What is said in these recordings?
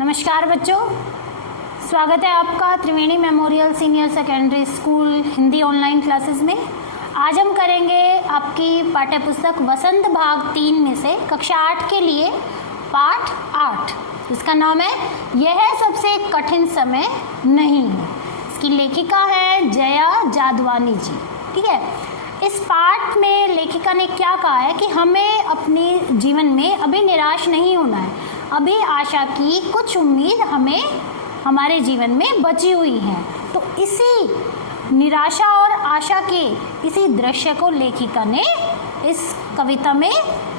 नमस्कार बच्चों, स्वागत है आपका Triveni memorial senior secondary school Hindi online classes में। आज हम करेंगे आपकी पाठ्य पुस्तक वसंत भाग 3 में से कक्षा 8 के लिए पाठ 8, इसका नाम है यह सबसे कठिन समय नहीं है। इसकी लेखिका है जया जादवानी जी। ठीक है, इस पाठ में लेखिका ने क्या कहा है कि हमें अपने जीवन में अभी निराश नहीं होना है, अभी आशा की कुछ उम्मीद हमें हमारे जीवन में बची हुई है। तो इसी निराशा और आशा के इसी दृश्य को लेखिका ने इस कविता में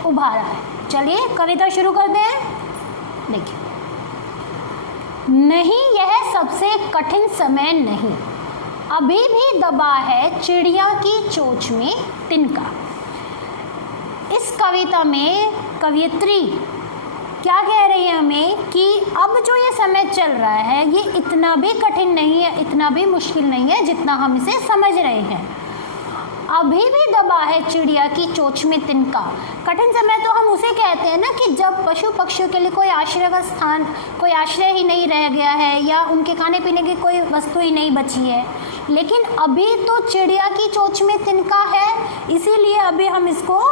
उभारा है। चलिए कविता शुरू करते हैं। देखिए, नहीं यह सबसे कठिन समय नहीं, अभी भी दबा है चिड़िया की चोंच में तिनका। इस कविता में कवयित्री क्या कह रही है हमें कि अब जो ये समय चल रहा है ये इतना भी कठिन नहीं है, इतना भी मुश्किल नहीं है जितना हम इसे समझ रहे हैं। अभी भी दबा है चिड़िया की चोंच में तिनका। कठिन समय तो हम उसे कहते हैं ना कि जब पशु पक्षियों के लिए कोई आश्रय का स्थान, कोई आश्रय ही नहीं रह गया है या उनके खाने पीने की कोई वस्तु ही नहीं बची है। लेकिन अभी तो चिड़िया की चोंच में तिनका है, इसीलिए अभी हम इसको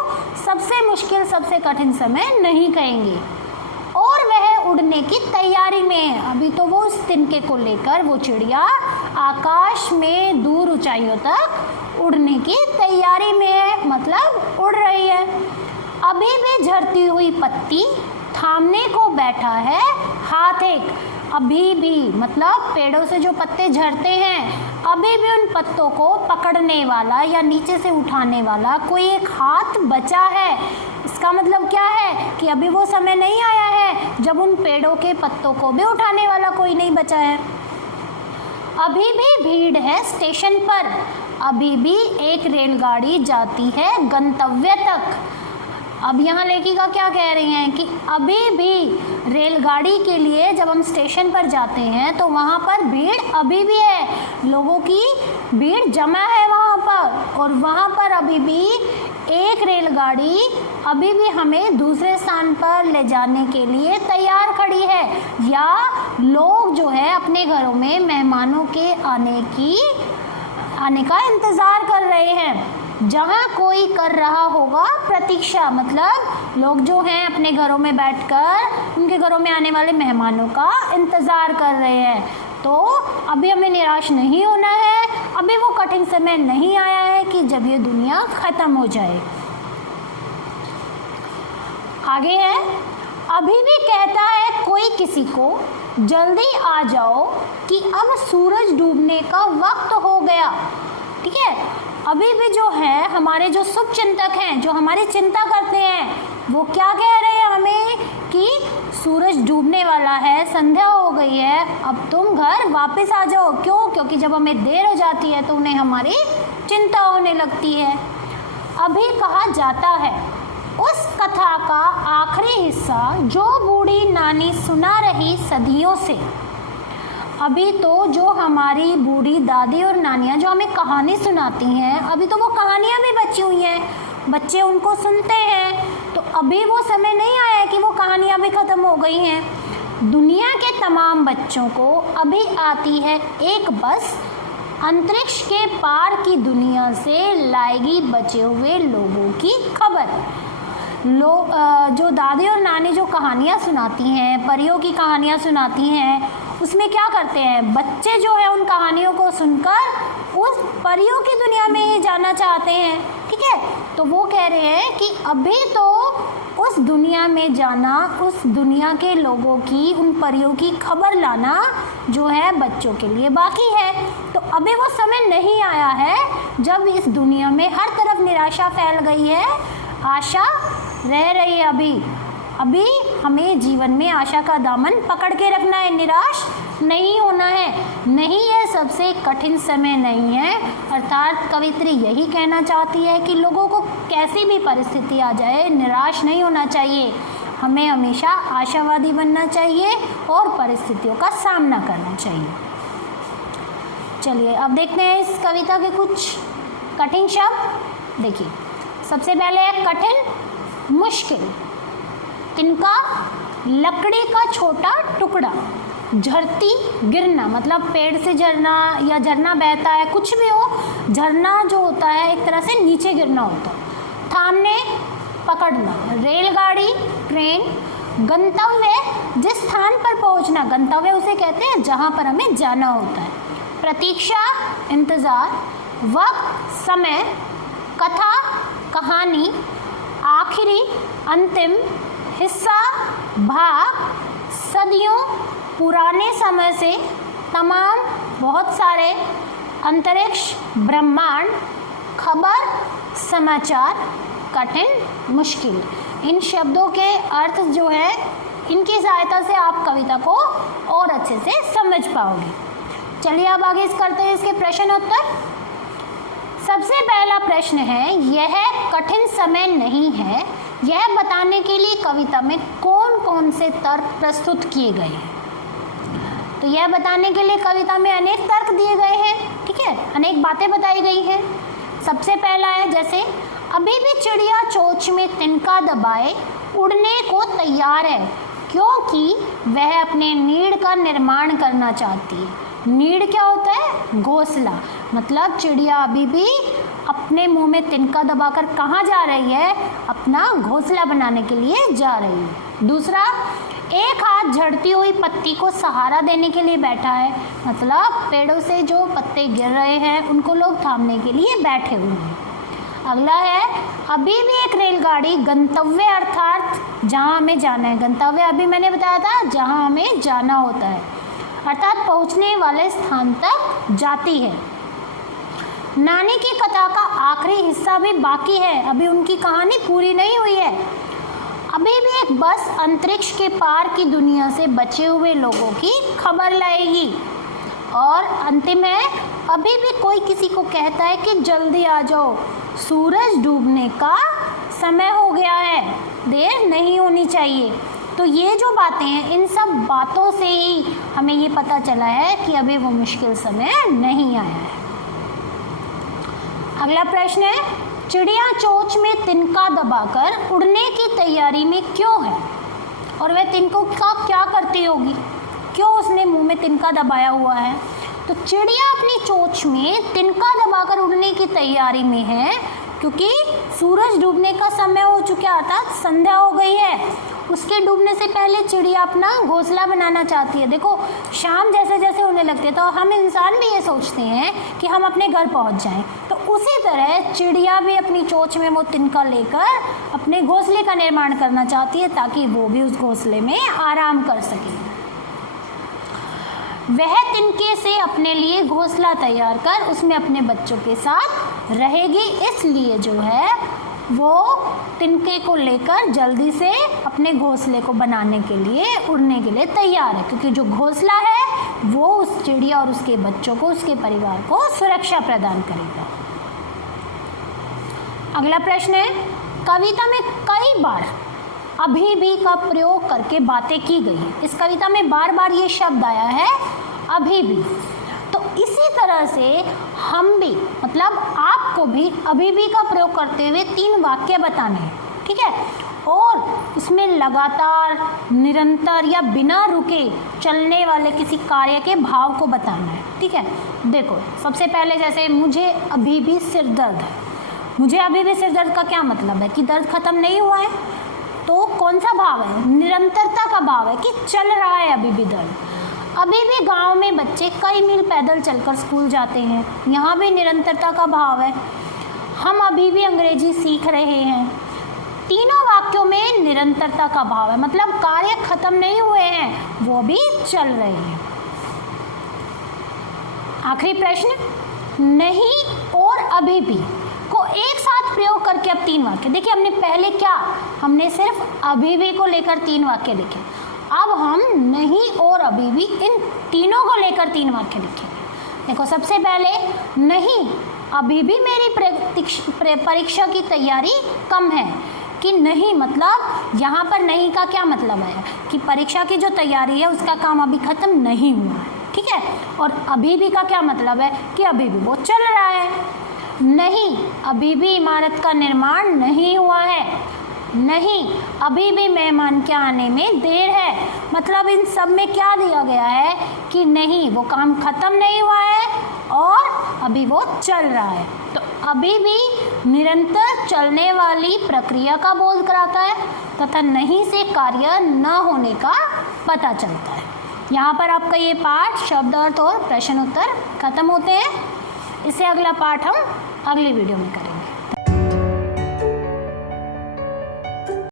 सबसे मुश्किल, सबसे कठिन समय नहीं कहेंगे। और वह उड़ने की तैयारी में है। अभी तो वो उस तिनके को लेकर वो चिड़िया आकाश में दूर ऊंचाइयों तक उड़ने की तैयारी में है, मतलब उड़ रही है। अभी भी झड़ती हुई पत्ती थामने को बैठा है हाथ एक। अभी भी मतलब पेड़ों से जो पत्ते झड़ते हैं, अभी भी उन पत्तों को पकड़ने वाला या नीचे से उठाने वाला कोई एक हाथ बचा है। इसका मतलब क्या है कि अभी वो समय नहीं आया है जब उन पेड़ों के पत्तों को भी उठाने वाला कोई नहीं बचा है। अभी भी भीड़ है स्टेशन पर, अभी भी एक रेलगाड़ी जाती है गंतव्य तक। अब यहाँ लेखिका क्या कह रही हैं कि अभी भी रेलगाड़ी के लिए जब हम स्टेशन पर जाते हैं तो वहाँ पर भीड़ अभी भी है, लोगों की भीड़ जमा है वहाँ पर, और वहाँ पर अभी भी एक रेलगाड़ी अभी भी हमें दूसरे स्थान पर ले जाने के लिए तैयार खड़ी है। या लोग जो है अपने घरों में मेहमानों के आने का इंतज़ार कर रहे हैं। जहाँ कोई कर रहा होगा प्रतीक्षा, मतलब लोग जो हैं अपने घरों में बैठकर उनके घरों में आने वाले मेहमानों का इंतज़ार कर रहे हैं। तो अभी हमें निराश नहीं होना है, अभी वो कठिन समय नहीं आया है कि जब ये दुनिया ख़त्म हो जाए। आगे है, अभी भी कहता है कोई किसी को जल्दी आ जाओ कि अब सूरज डूबने का वक्त हो गया। ठीक है, अभी भी जो है हमारे जो शुभ चिंतक हैं, जो हमारी चिंता करते हैं, वो क्या कह रहे हैं हमें कि सूरज डूबने वाला है, संध्या हो गई है, अब तुम घर वापस आ जाओ। क्यों? क्योंकि जब हमें देर हो जाती है तो उन्हें हमारी चिंता होने लगती है। अभी कहा जाता है उस कथा का आखिरी हिस्सा जो बूढ़ी नानी सुना रही सदियों से। अभी तो जो हमारी बूढ़ी दादी और नानियाँ जो हमें कहानी सुनाती हैं, अभी तो वो कहानियाँ भी बची हुई हैं, बच्चे उनको सुनते हैं। तो अभी वो समय नहीं आया है कि वो कहानियाँ भी ख़त्म हो गई हैं। दुनिया के तमाम बच्चों को अभी आती है एक बस, अंतरिक्ष के पार की दुनिया से लाएगी बचे हुए लोगों की खबर। जो दादी और नानी जो कहानियाँ सुनाती हैं, परियों की कहानियाँ सुनाती हैं, उसमें क्या करते हैं बच्चे जो है उन कहानियों को सुनकर उस परियों की दुनिया में ही जाना चाहते हैं। ठीक है, तो वो कह रहे हैं कि अभी तो उस दुनिया में जाना, उस दुनिया के लोगों की, उन परियों की खबर लाना जो है बच्चों के लिए बाकी है। तो अभी वो समय नहीं आया है जब इस दुनिया में हर तरफ निराशा फैल गई है, आशा रह रही है। अभी हमें जीवन में आशा का दामन पकड़ के रखना है, निराश नहीं होना है। नहीं, यह सबसे कठिन समय नहीं है। अर्थात कवित्री यही कहना चाहती है कि लोगों को कैसी भी परिस्थिति आ जाए निराश नहीं होना चाहिए, हमें हमेशा आशावादी बनना चाहिए और परिस्थितियों का सामना करना चाहिए। चलिए अब देखते हैं इस कविता के कुछ कठिन शब्द। देखिए, सबसे पहले है कठिन, मुश्किल, तिनका, लकड़ी का छोटा टुकड़ा। झरती गिरना मतलब पेड़ से झरना या झरना बहता है, कुछ भी हो, झरना जो होता है एक तरह से नीचे गिरना होता है। थामने पकड़ना, रेलगाड़ी ट्रेन। गंतव्य जिस स्थान पर पहुंचना, गंतव्य उसे कहते हैं जहां पर हमें जाना होता है। प्रतीक्षा इंतजार। वक्त समय। कथा कहानी। आखिरी अंतिम। हिस्सा भाग। सदियों पुराने समय से। तमाम बहुत सारे। अंतरिक्ष ब्रह्मांड। खबर समाचार। कठिन मुश्किल। इन शब्दों के अर्थ जो है इनकी सहायता से आप कविता को और अच्छे से समझ पाओगे। चलिए अब आगे करते हैं इसके प्रश्न उत्तर। सबसे पहला प्रश्न है, यह कठिन समय नहीं है, यह बताने के लिए कविता में कौन कौन से तर्क प्रस्तुत किए गए हैं। तो यह बताने के लिए कविता में अनेक तर्क दिए गए हैं, ठीक है, अनेक बातें बताई गई हैं। सबसे पहला है, जैसे अभी भी चिड़िया चोंच में तिनका दबाए उड़ने को तैयार है, क्योंकि वह अपने नीड़ का निर्माण करना चाहती है। नीड़ क्या होता है? घोंसला। मतलब चिड़िया अभी भी अपने मुंह में तिनका दबाकर कहाँ जा रही है? अपना घोंसला बनाने के लिए जा रही है। दूसरा, एक हाथ झड़ती हुई पत्ती को सहारा देने के लिए बैठा है, मतलब पेड़ों से जो पत्ते गिर रहे हैं उनको लोग थामने के लिए बैठे हुए हैं। अगला है, अभी भी एक रेलगाड़ी गंतव्य अर्थात जहाँ हमें जाना है, गंतव्य अभी मैंने बताया था जहाँ हमें जाना होता है, अर्थात पहुँचने वाले स्थान तक जाती है। नानी की कथा का आखिरी हिस्सा भी बाकी है, अभी उनकी कहानी पूरी नहीं हुई है। अभी भी एक बस अंतरिक्ष के पार की दुनिया से बचे हुए लोगों की खबर लाएगी। और अंतिम है, अभी भी कोई किसी को कहता है कि जल्दी आ जाओ, सूरज डूबने का समय हो गया है, देर नहीं होनी चाहिए। तो ये जो बातें हैं, इन सब बातों से ही हमें ये पता चला है कि अभी वो मुश्किल समय नहीं आया है। अगला प्रश्न है, चिड़िया चोंच में तिनका दबाकर उड़ने की तैयारी में क्यों है? और वह तिनकों का क्या करती होगी? क्यों उसने मुंह में तिनका दबाया हुआ है? तो चिड़िया अपनी चोंच में तिनका दबाकर उड़ने की तैयारी में है क्योंकि सूरज डूबने का समय हो चुका है, अर्थात संध्या हो गई है। उसके डूबने से पहले चिड़िया अपना घोंसला बनाना चाहती है। देखो, शाम जैसे जैसे होने लगते हैं तो हम इंसान भी ये सोचते हैं कि हम अपने घर पहुंच जाएं। तो उसी तरह चिड़िया भी अपनी चोंच में वो तिनका लेकर अपने घोंसले का निर्माण करना चाहती है ताकि वो भी उस घोंसले में आराम कर सके। वह तिनके से अपने लिए घोंसला तैयार कर उसमें अपने बच्चों के साथ रहेगी, इसलिए जो है वो तिनके को लेकर जल्दी से अपने घोंसले को बनाने के लिए, उड़ने के लिए तैयार है, क्योंकि जो घोंसला है वो उस चिड़िया और उसके बच्चों को, उसके परिवार को सुरक्षा प्रदान करेगा। अगला प्रश्न है, कविता में कई बार अभी भी का प्रयोग करके बातें की गई है। इस कविता में बार बार ये शब्द आया है अभी भी। तो इसी तरह से हम भी, मतलब आपको भी अभी भी का प्रयोग करते हुए 3 वाक्य बताने हैं, ठीक है, और इसमें लगातार, निरंतर या बिना रुके चलने वाले किसी कार्य के भाव को बताना है, ठीक है। देखो, सबसे पहले जैसे मुझे अभी भी सिर दर्द है। मुझे अभी भी सिर दर्द का क्या मतलब है? कि दर्द खत्म नहीं हुआ है। तो कौन सा भाव है? निरंतरता का भाव है कि चल रहा है अभी भी दर्द। अभी भी गांव में बच्चे कई मील पैदल चलकर स्कूल जाते हैं, यहाँ भी निरंतरता का भाव है। हम अभी भी अंग्रेजी सीख रहे हैं। तीनों वाक्यों में निरंतरता का भाव है, मतलब कार्य खत्म नहीं हुए हैं, वो भी चल रहे हैं। आखिरी प्रश्न, नहीं और अभी भी को एक साथ प्रयोग करके अब 3 वाक्य। देखिए, हमने पहले क्या, हमने सिर्फ अभी भी को लेकर 3 वाक्य लिखे। अब हम नहीं और अभी भी इन तीनों को लेकर 3 वाक्य लिखेंगे। देखो, सबसे पहले नहीं, अभी भी मेरी परीक्षा की तैयारी कम है। कि नहीं मतलब यहाँ पर नहीं का क्या मतलब है कि परीक्षा की जो तैयारी है उसका काम अभी ख़त्म नहीं हुआ है, ठीक है। और अभी भी का क्या मतलब है कि अभी भी वो चल रहा है। नहीं, अभी भी इमारत का निर्माण नहीं हुआ है। नहीं, अभी भी मेहमान के आने में देर है। मतलब इन सब में क्या दिया गया है कि नहीं, वो काम खत्म नहीं हुआ है और अभी वो चल रहा है। तो अभी भी निरंतर चलने वाली प्रक्रिया का बोध कराता है तथा नहीं से कार्य न होने का पता चलता है। यहाँ पर आपका ये पाठ शब्द अर्थ और प्रश्न उत्तर खत्म होते हैं। इससे अगला पाठ हम अगली वीडियो में करेंगे।